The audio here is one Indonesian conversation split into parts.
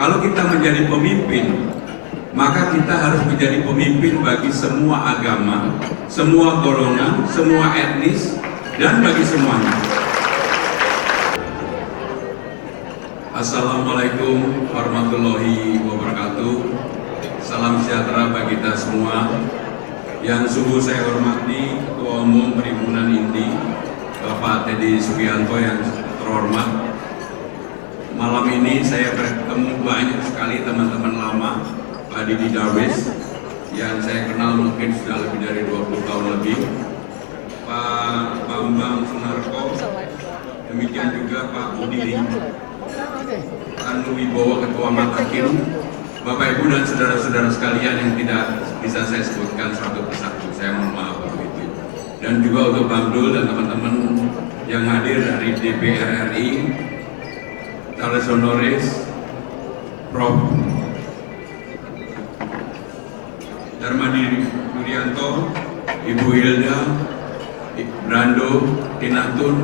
Kalau kita menjadi pemimpin, maka kita harus menjadi pemimpin bagi semua agama, semua golongan, semua etnis, dan bagi semuanya. Assalamualaikum warahmatullahi wabarakatuh. Salam sejahtera bagi kita semua. Yang sungguh saya hormati Ketua Umum Perhimpunan Inti, Bapak Teddy Sugianto yang terhormat. Malam ini saya bertemu banyak sekali teman-teman lama, Pak Didi Darwis, yang saya kenal mungkin sudah lebih dari 20 tahun lebih, Pak Bambang Sunarko, demikian juga Pak Budi Anu Wibowo, Ketua Matakin, Bapak Ibu dan saudara-saudara sekalian yang tidak bisa saya sebutkan satu persatu, saya mohon maaf begitu. Dan juga untuk Bang Dul dan teman-teman yang hadir dari DPR RI, Charles Honoris, Prof. Darmadi Nurianto, Ibu Hilda, Brando, Tinatun,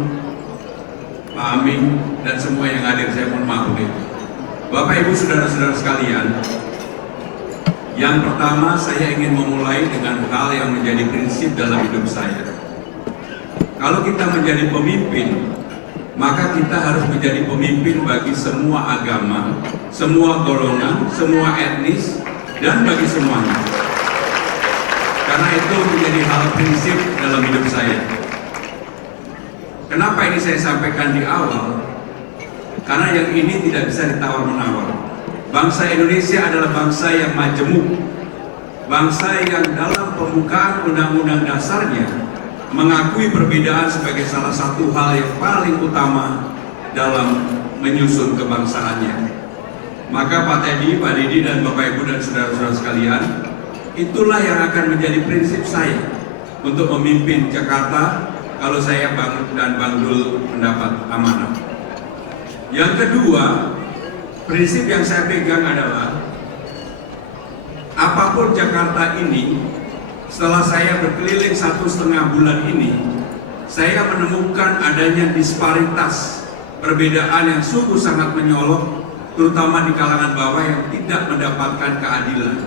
Pak Amin, dan semua yang hadir, saya mohon maaf begitu. Bapak Ibu saudara-saudara sekalian, yang pertama saya ingin memulai dengan hal yang menjadi prinsip dalam hidup saya. Kalau kita menjadi pemimpin, maka kita harus menjadi pemimpin bagi semua agama, semua golongan, semua etnis, dan bagi semuanya. Karena itu menjadi hal prinsip dalam hidup saya. Kenapa ini saya sampaikan di awal? Karena yang ini tidak bisa ditawar-menawar. Bangsa Indonesia adalah bangsa yang majemuk, bangsa yang dalam pembukaan undang-undang dasarnya mengakui perbedaan sebagai salah satu hal yang paling utama dalam menyusun kebangsaannya. Maka Pak Teddy, Pak Didi, dan Bapak Ibu dan saudara-saudara sekalian, itulah yang akan menjadi prinsip saya untuk memimpin Jakarta kalau saya dan Bang Dul mendapat amanah. Yang kedua, prinsip yang saya pegang adalah apapun Jakarta ini, setelah saya berkeliling 1,5 bulan ini, saya menemukan adanya disparitas, perbedaan yang sungguh sangat menyolok, terutama di kalangan bawah yang tidak mendapatkan keadilan.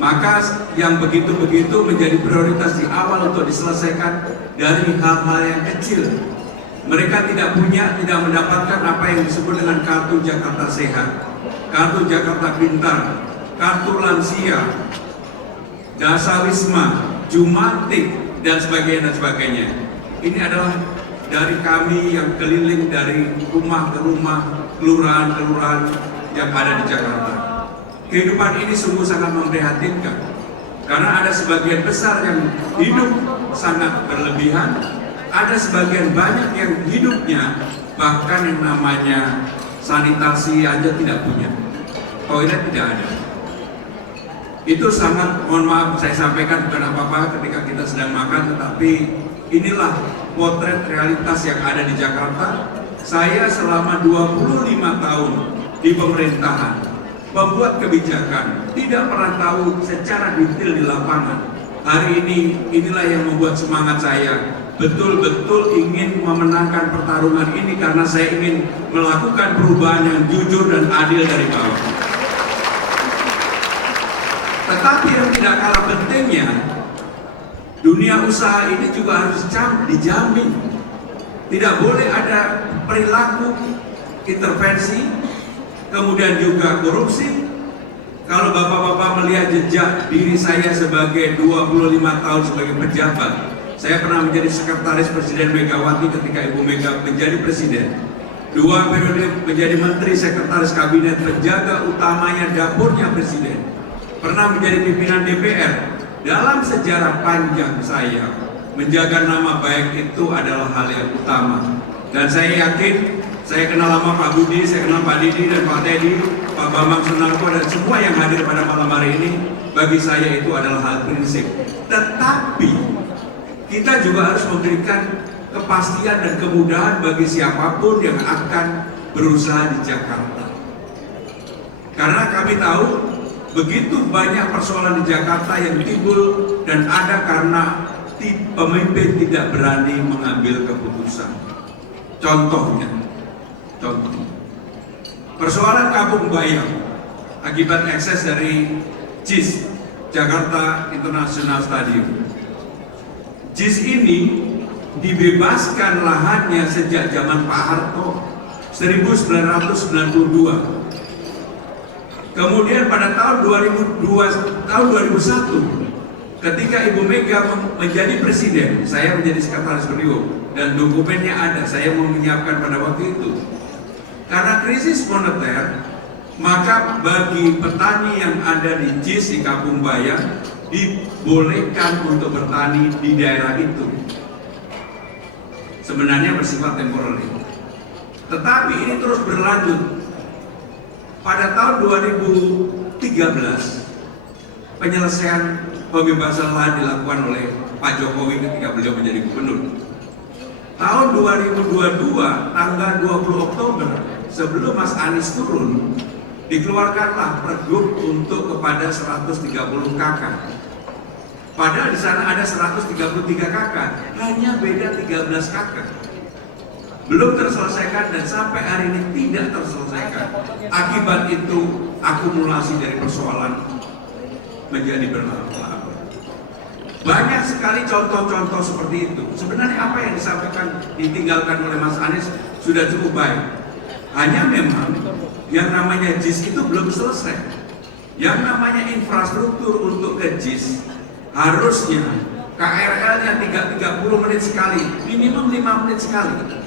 Maka yang begitu-begitu menjadi prioritas di awal untuk diselesaikan dari hal-hal yang kecil. Mereka tidak mendapatkan apa yang disebut dengan kartu Jakarta Sehat, kartu Jakarta Pintar, kartu lansia, Dasawisma, Jumantik, dan sebagainya. Ini adalah dari kami yang keliling dari rumah ke rumah, kelurahan-kelurahan yang ada di Jakarta. Kehidupan ini sungguh sangat memprihatinkan, karena ada sebagian besar yang hidup sangat berlebihan, ada sebagian banyak yang hidupnya bahkan yang namanya sanitasi aja tidak punya, toilet tidak ada. Itu sangat, mohon maaf saya sampaikan bukan apa-apa ketika kita sedang makan, tetapi inilah potret realitas yang ada di Jakarta. Saya selama 25 tahun di pemerintahan, pembuat kebijakan, tidak pernah tahu secara detail di lapangan. Hari ini, inilah yang membuat semangat saya betul-betul ingin memenangkan pertarungan ini, karena saya ingin melakukan perubahan yang jujur dan adil dari bawah. Tetapi yang tidak kalah pentingnya, dunia usaha ini juga harus dijamin. Tidak boleh ada perilaku intervensi, kemudian juga korupsi. Kalau bapak-bapak melihat jejak diri saya sebagai 25 tahun sebagai pejabat, saya pernah menjadi sekretaris Presiden Megawati ketika Ibu Mega menjadi presiden. 2 periode menjadi menteri sekretaris kabinet, penjaga utamanya dapurnya presiden. Pernah menjadi pimpinan DPR. Dalam sejarah panjang saya, menjaga nama baik itu adalah hal yang utama. Dan saya yakin, saya kenal lama Pak Budi, saya kenal Pak Didi dan Pak Teddy, Pak Bambang Sunarko, dan semua yang hadir pada malam hari ini, bagi saya itu adalah hal prinsip. Tetapi kita juga harus memberikan kepastian dan kemudahan bagi siapapun yang akan berusaha di Jakarta. Karena kami tahu begitu banyak persoalan di Jakarta yang timbul dan ada karena pemimpin tidak berani mengambil keputusan. Contohnya, Persoalan Kampung Bayam akibat ekses dari JIS, Jakarta International Stadium. JIS ini dibebaskan lahannya sejak zaman Pak Harto 1992. Kemudian pada tahun 2001 ketika Ibu Mega menjadi presiden, saya menjadi sekretaris beliau dan dokumennya ada, saya mau menyiapkan pada waktu itu. Karena krisis moneter, maka bagi petani yang ada di JIS di Kampung Bayam dibolehkan untuk bertani di daerah itu. Sebenarnya bersifat temporer. Tetapi ini terus berlanjut. Pada tahun 2013 penyelesaian pembebasan lahan dilakukan oleh Pak Jokowi ketika beliau menjadi gubernur. Tahun 2022 tanggal 20 Oktober sebelum Mas Anies turun, dikeluarkanlah pergub untuk kepada 130 KK. Padahal di sana ada 133 KK, hanya beda 13 KK. Belum terselesaikan dan sampai hari ini tidak terselesaikan. Akibat itu akumulasi dari persoalan menjadi berlarut-larut. Banyak sekali contoh-contoh seperti itu. Sebenarnya apa yang disampaikan, ditinggalkan oleh Mas Anies sudah cukup baik. Hanya memang yang namanya JIS itu belum selesai. Yang namanya infrastruktur untuk ke JIS harusnya KRL-nya 30 menit sekali, minimum 5 menit sekali.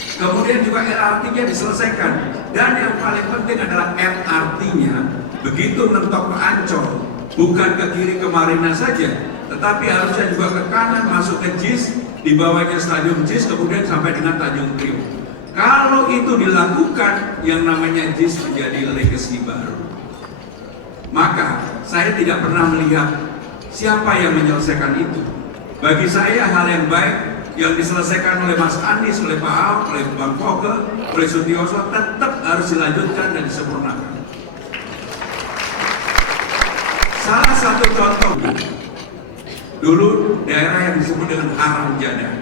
Kemudian juga LRT-nya diselesaikan. Dan yang paling penting adalah MRT-nya begitu mentok ke Ancol, bukan ke kiri ke Marina saja, tetapi harusnya juga ke kanan masuk ke JIS, di bawahnya Stadion JIS, kemudian sampai dengan Tanjung Priok. Kalau itu dilakukan, yang namanya JIS menjadi legacy baru. Maka saya tidak pernah melihat siapa yang menyelesaikan itu. Bagi saya hal yang baik yang diselesaikan oleh Mas Anies, oleh Pak Ahok, oleh Bang Foke, oleh Sutioso tetap harus dilanjutkan dan disempurnakan. Salah satu contoh dulu daerah yang disebut dengan Haram Jada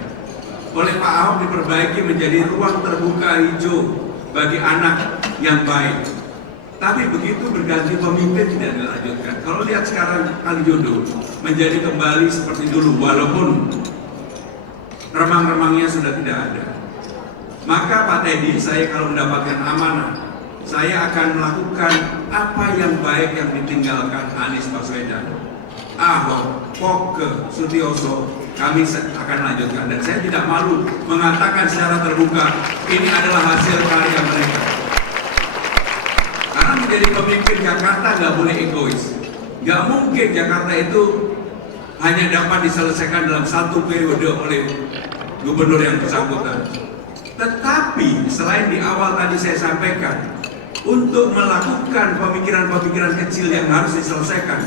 oleh Pak Ahok diperbaiki menjadi ruang terbuka hijau bagi anak yang baik. Tapi begitu berganti pemimpin tidak dilanjutkan. Kalau lihat sekarang Kalijodo menjadi kembali seperti dulu, walaupun remang-remangnya sudah tidak ada. Maka Pak Teddy, saya kalau mendapatkan amanah, saya akan melakukan apa yang baik yang ditinggalkan Anies Baswedan, Ahok, Foke, Sutioso, kami akan lanjutkan. Dan saya tidak malu mengatakan secara terbuka, ini adalah hasil karya mereka. Karena menjadi pemimpin Jakarta nggak boleh egois. Nggak mungkin Jakarta itu hanya dapat diselesaikan dalam satu periode oleh gubernur yang bersangkutan. Tetapi selain di awal tadi saya sampaikan, untuk melakukan pemikiran-pemikiran kecil yang harus diselesaikan,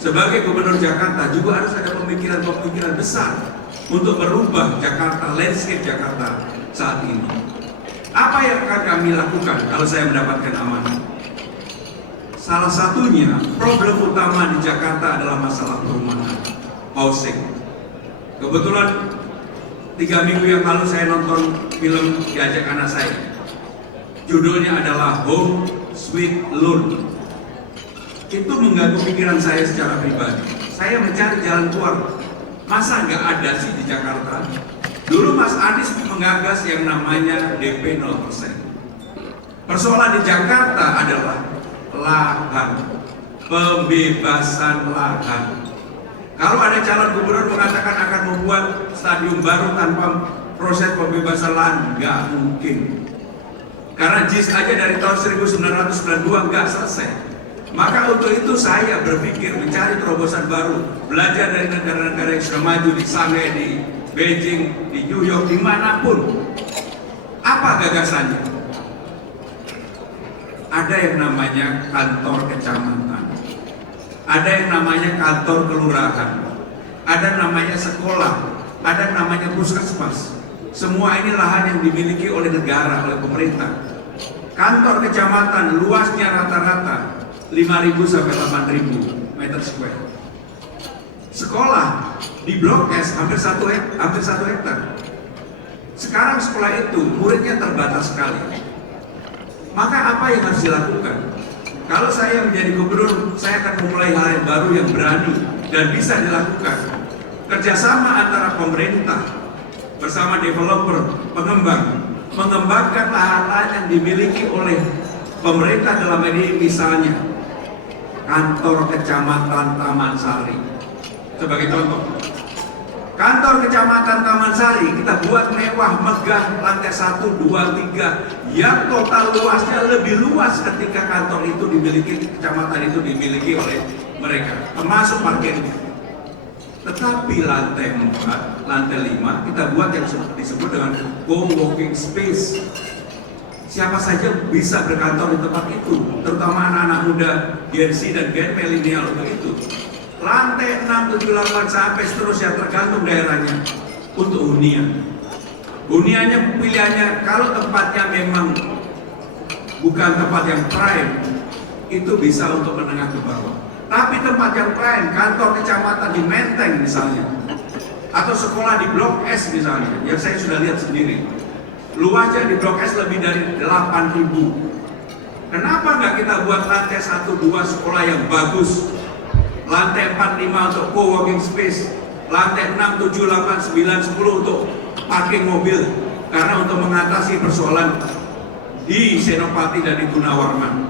sebagai gubernur Jakarta juga harus ada pemikiran-pemikiran besar untuk merubah Jakarta, landscape Jakarta saat ini. Apa yang akan kami lakukan kalau saya mendapatkan amanah? Salah satunya, problem utama di Jakarta adalah masalah perumahan, housing. Kebetulan 3 minggu yang lalu saya nonton film diajak anak saya. Judulnya adalah Home Sweet Loan. Itu mengganggu pikiran saya secara pribadi. Saya mencari jalan keluar. Masa nggak ada sih di Jakarta? Dulu Mas Anies menggagas yang namanya DP 0%. Persoalan di Jakarta adalah lahan, pembebasan lahan. Kalau ada calon gubernur mengatakan akan membuat stadium baru tanpa proses pembebasan lahan, nggak mungkin. Karena JIS aja dari tahun 1992 nggak selesai. Maka untuk itu saya berpikir mencari terobosan baru, belajar dari negara-negara yang sudah maju, di Shanghai, di Beijing, di New York, dimanapun. Apa gagasannya? Ada yang namanya kantor kecamatan, ada yang namanya kantor kelurahan, ada namanya sekolah, ada namanya puskesmas. Semua ini lahan yang dimiliki oleh negara, oleh pemerintah. Kantor kecamatan luasnya rata-rata 5.000 sampai 8.000 meter square. Sekolah di Blok S hampir 1 hektar. Sekarang sekolah itu muridnya terbatas sekali. Maka apa yang harus dilakukan? Kalau saya menjadi gubernur, saya akan memulai hal yang baru yang berani dan bisa dilakukan. Kerjasama antara pemerintah bersama developer, pengembang, mengembangkan lahan-lahan yang dimiliki oleh pemerintah dalam ini, misalnya kantor kecamatan Taman Sari. Sebagai contoh, kantor kecamatan Taman Sari kita buat mewah, megah, lantai 1, 2, 3, yang total luasnya lebih luas ketika kantor itu dimiliki, kecamatan itu dimiliki oleh mereka, termasuk parkirnya. Tetapi lantai 4, lantai 5 kita buat yang disebut dengan co-working space. Siapa saja bisa berkantor di tempat itu, terutama anak-anak muda, Gen Z dan Gen milenial begitu. Lantai 6, 7, 8 sampai seterusnya tergantung daerahnya untuk hunian. Huniannya pilihannya kalau tempatnya memang bukan tempat yang prime, itu bisa untuk menengah ke bawah. Tapi tempat yang prime, kantor kecamatan di Menteng misalnya, atau sekolah di Blok S misalnya, yang saya sudah lihat sendiri, luasnya di Blok S lebih dari 8.000. Kenapa nggak kita buat lantai 1, 2 sekolah yang bagus, lantai 4, 5 untuk co-working space, lantai 6, 7, 8, 9, 10 untuk parking mobil, karena untuk mengatasi persoalan di Senopati dan di Gunawarman,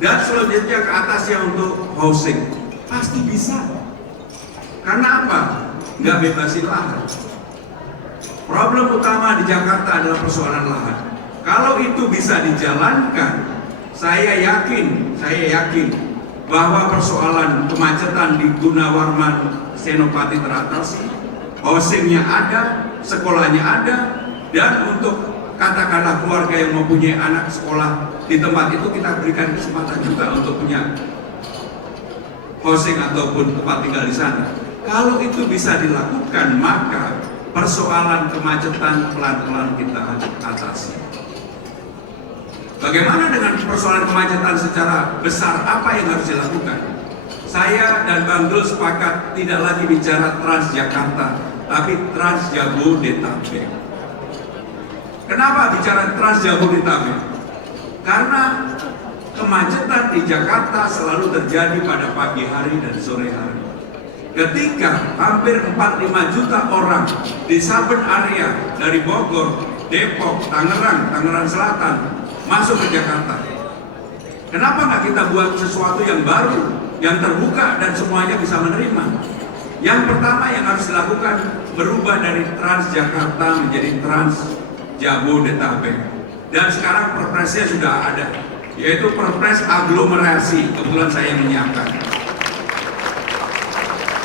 dan selanjutnya ke atasnya untuk housing. Pasti bisa. Karena apa? Nggak bebasin lahan. Problem utama di Jakarta adalah persoalan lahan. Kalau itu bisa dijalankan, saya yakin bahwa persoalan kemacetan di Gunawarman, Senopati teratasi, housingnya ada, sekolahnya ada, dan untuk katakanlah keluarga yang mempunyai anak sekolah di tempat itu kita berikan kesempatan juga untuk punya housing ataupun tempat tinggal di sana. Kalau itu bisa dilakukan, maka persoalan kemacetan pelan-pelan kita atasi. Bagaimana dengan persoalan kemacetan secara besar? Apa yang harus dilakukan? Saya dan Bang Dul sepakat tidak lagi bicara Transjakarta, tapi Transjabodetabek. Kenapa bicara Transjabodetabek? Karena kemacetan di Jakarta selalu terjadi pada pagi hari dan sore hari. Ketika hampir 45 juta orang di Saben area dari Bogor, Depok, Tangerang Selatan masuk ke Jakarta. Kenapa nggak kita buat sesuatu yang baru, yang terbuka dan semuanya bisa menerima? Yang pertama yang harus dilakukan, berubah dari Transjakarta menjadi Transjabodetabek. Dan sekarang perpresnya sudah ada, yaitu Perpres aglomerasi. Kebetulan saya yang menyiapkan.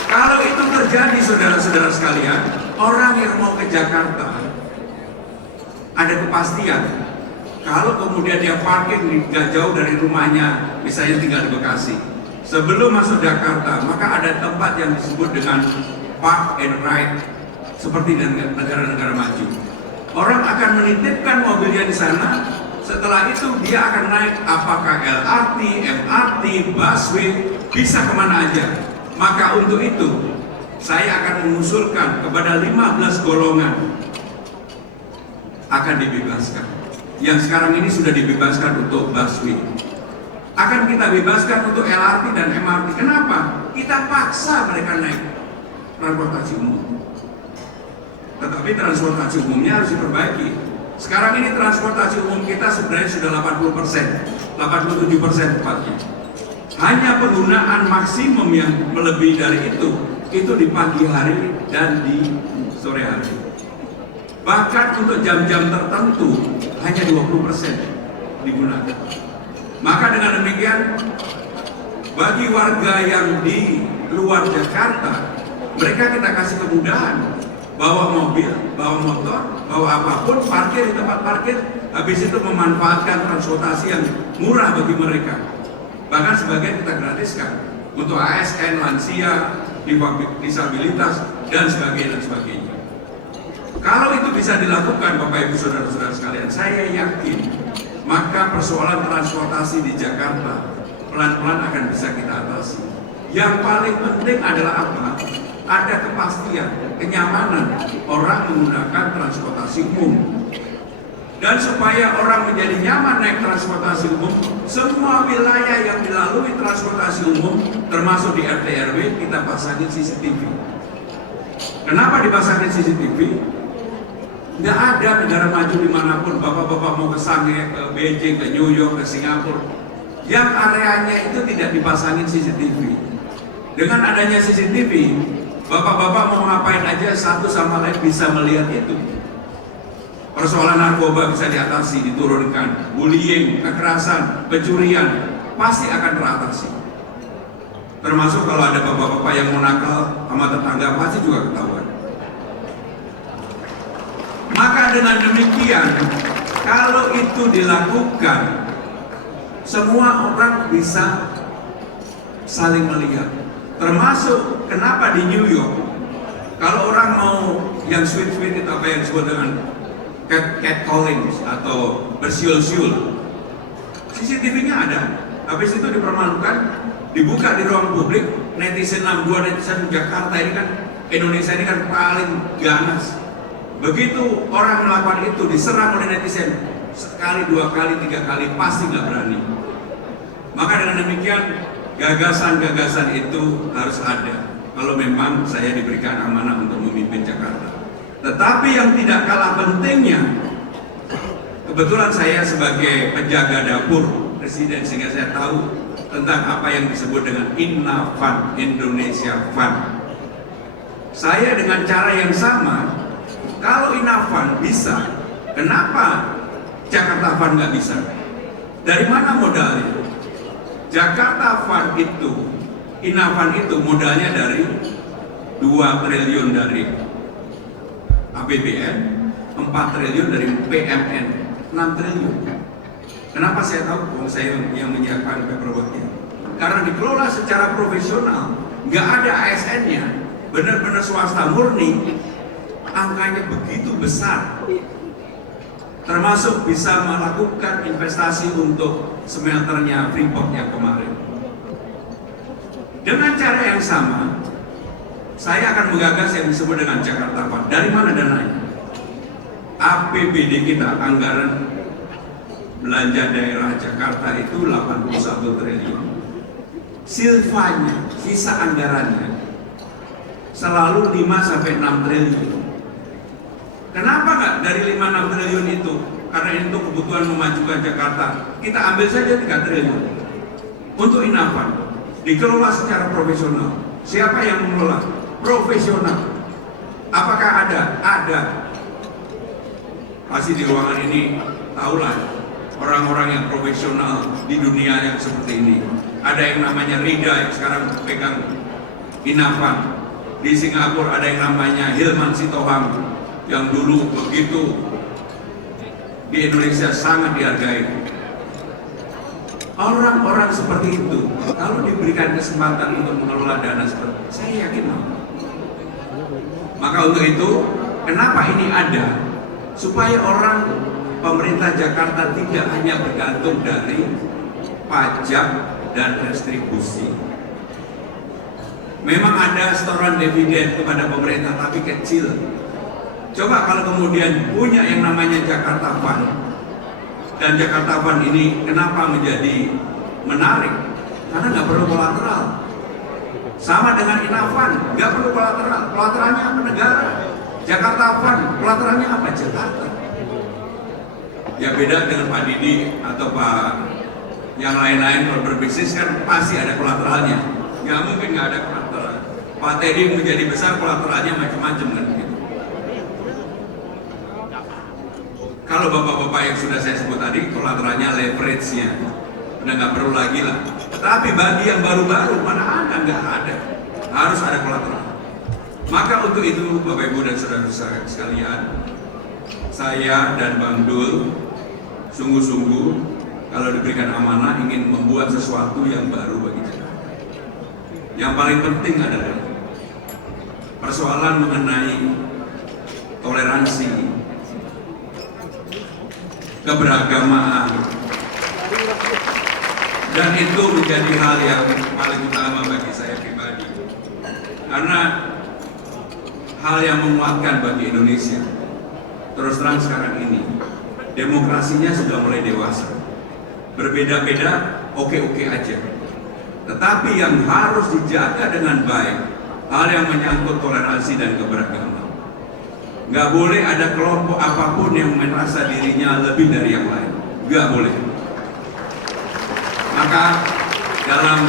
Kalau itu terjadi, saudara-saudara sekalian, orang yang mau ke Jakarta ada kepastian. Kalau kemudian dia parkir nggak jauh dari rumahnya, misalnya tinggal di Bekasi, sebelum masuk Jakarta, maka ada tempat yang disebut dengan park and ride, seperti di negara-negara maju. Orang akan menitipkan mobilnya di sana. Setelah itu dia akan naik apakah LRT, MRT, busway, bisa kemana aja. Maka untuk itu saya akan mengusulkan kepada 15 golongan akan dibebaskan. Yang sekarang ini sudah dibebaskan untuk busway. Akan kita bebaskan untuk LRT dan MRT. Kenapa? Kita paksa mereka naik transportasi umum. Tetapi transportasi umumnya harus diperbaiki. Sekarang ini transportasi umum kita sebenarnya sudah 80%, 87% tepatnya. Hanya penggunaan maksimum yang melebihi dari itu di pagi hari dan di sore hari. Bahkan untuk jam-jam tertentu hanya 20% digunakan. Maka dengan demikian, bagi warga yang di luar Jakarta, mereka kita kasih kemudahan, bawa mobil, bawa motor, bawa apapun, parkir di tempat parkir, habis itu memanfaatkan transportasi yang murah bagi mereka. Bahkan sebagian kita gratiskan untuk ASN, lansia, disabilitas, dan sebagainya. Kalau itu bisa dilakukan, Bapak Ibu Saudara-saudara sekalian, saya yakin maka persoalan transportasi di Jakarta pelan-pelan akan bisa kita atasi. Yang paling penting adalah apa? Ada kepastian, kenyamanan orang menggunakan transportasi umum. Dan supaya orang menjadi nyaman naik transportasi umum, semua wilayah yang dilalui transportasi umum, termasuk di RT RW, kita pasangin CCTV. Kenapa dipasangin CCTV? Nggak ada negara maju dimanapun, bapak-bapak mau ke Shanghai, ke Beijing, ke New York, ke Singapura, yang areanya itu tidak dipasangin CCTV. Dengan adanya CCTV, bapak-bapak mau ngapain aja satu sama lain bisa melihat itu. Persoalan narkoba bisa diatasi, diturunkan, bullying, kekerasan, pencurian pasti akan teratasi. Termasuk kalau ada bapak-bapak yang mau nakal sama tetangga pasti juga ketahuan. Maka dengan demikian, kalau itu dilakukan, semua orang bisa saling melihat. Termasuk kenapa di New York, kalau orang mau yang sweet-sweet itu apa yang disebut dengan catcalling atau bersiul-siul, CCTV-nya ada. Habis itu dipermalukan, dibuka di ruang publik, netizen 62, netizen Jakarta ini kan, Indonesia ini kan paling ganas. Begitu orang melakukan itu, diserang oleh netizen, sekali, dua kali, tiga kali, pasti nggak berani. Maka dengan demikian, gagasan-gagasan itu harus ada. Kalau memang saya diberikan amanah untuk memimpin Jakarta. Tetapi yang tidak kalah pentingnya, kebetulan saya sebagai penjaga dapur presiden, sehingga saya tahu tentang apa yang disebut dengan Inafan, Indonesia Fund. Saya dengan cara yang sama, kalau Inafan bisa, kenapa Jakarta Fund nggak bisa? Dari mana modalnya? Jakarta Fund itu, Inafan itu modalnya dari 2 triliun dari APBN, 4 triliun dari PMN, 6 triliun. Kenapa saya tahu? Saya yang menyiapkan paperworknya. Karena dikelola secara profesional, nggak ada ASN-nya, benar-benar swasta murni, angkanya begitu besar. Termasuk bisa melakukan investasi untuk smelternya Freeport yang kemarin. Dengan cara yang sama, saya akan menggagas yang disebut dengan Jakarta Fund. Dari mana dananya? APBD kita, anggaran belanja daerah Jakarta itu 81 triliun. Silvanya, sisa anggarannya selalu 5-6 triliun. Kenapa nggak dari 5-6 triliun itu? Karena itu kebutuhan memajukan Jakarta. Kita ambil saja 3 triliun untuk Inafan, dikelola secara profesional. Siapa yang mengelola? Profesional. Apakah ada? Ada. Pasti di ruangan ini tahulah orang-orang yang profesional di dunia yang seperti ini. Ada yang namanya Rida yang sekarang pegang Inafan. Di Singapura ada yang namanya Hilman Sitohang yang dulu begitu di Indonesia sangat dihargai. Orang-orang seperti itu kalau diberikan kesempatan untuk mengelola dana seperti itu, saya yakin mau. Maka untuk itu, kenapa ini ada? Supaya orang pemerintah Jakarta tidak hanya bergantung dari pajak dan restribusi. Memang ada setoran dividen kepada pemerintah, tapi kecil. Coba kalau kemudian punya yang namanya Jakarta Fund, dan Jakarta Fund ini kenapa menjadi menarik? Karena nggak perlu kolateral. Sama dengan Inafan, nggak perlu kolateral. Kolateralnya apa? Negara. Jakarta Fund, kolateralnya apa? Jakarta. Ya beda dengan Pak Didi atau Pak yang lain-lain, kalau berbisnis kan pasti ada kolateralnya. Nggak mungkin nggak ada kolateral. Pak Teddy menjadi besar, kolateralnya macam-macam kan gitu. Kalau bapak-bapak yang sudah saya sebut tadi, kolateralnya leverage-nya udah nggak perlu lagi lah. Tapi bagi yang baru-baru, mana ada? Nggak ada. Harus ada kolateral. Maka untuk itu, Bapak Ibu dan saudara-saudara sekalian, saya dan Bang Dul sungguh-sungguh kalau diberikan amanah ingin membuat sesuatu yang baru bagi Jakarta. Yang paling penting adalah persoalan mengenai toleransi, keberagamaan, dan itu menjadi hal yang paling utama bagi saya pribadi, karena hal yang menguatkan bagi Indonesia. Terus terang sekarang ini demokrasinya sudah mulai dewasa. Berbeda-beda, oke-oke aja. Tetapi yang harus dijaga dengan baik, hal yang menyangkut toleransi dan keberagaman. Nggak boleh ada kelompok apapun yang merasa dirinya lebih dari yang lain. Nggak boleh. Maka dalam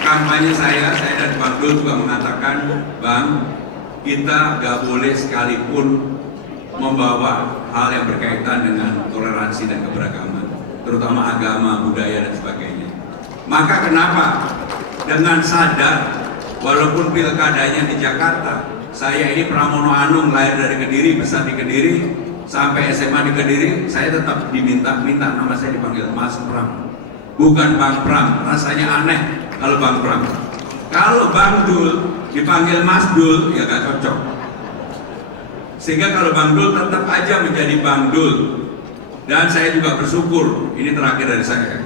kampanye saya dan Bang Dul juga mengatakan, Bang, kita nggak boleh sekalipun membawa hal yang berkaitan dengan toleransi dan keberagaman, terutama agama, budaya, dan sebagainya. Maka kenapa? Dengan sadar, walaupun pilkadanya di Jakarta, saya ini Pramono Anung, lahir dari Kediri, besar di Kediri, sampai SMA di Kediri, saya tetap minta nama saya dipanggil Mas Pram, bukan Bang Pram. Rasanya aneh kalau Bang Pram. Kalau Bang Dul dipanggil Mas Dul, ya gak cocok. Sehingga kalau Bang Dul tetap aja menjadi Bang Dul. Dan saya juga bersyukur, ini terakhir dari saya,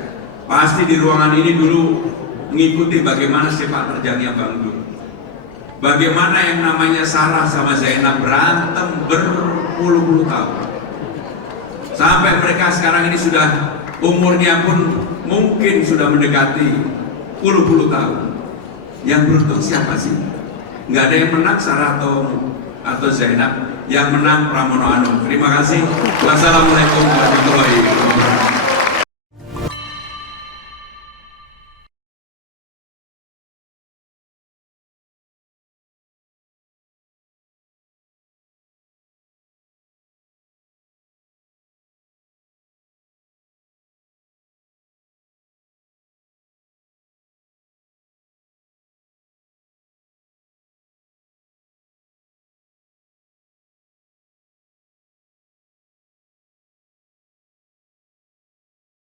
pasti di ruangan ini dulu mengikuti bagaimana sepak terjangnya Bang Dul. Bagaimana yang namanya Sarah sama Zainab berantem berpuluh-puluh tahun. Sampai mereka sekarang ini sudah umurnya pun mungkin sudah mendekati puluh-puluh tahun. Yang beruntung siapa sih? Nggak ada yang menang Sarah atau Zainab. Yang menang Pramono Anung. Terima kasih. Wassalamualaikum warahmatullahi wabarakatuh.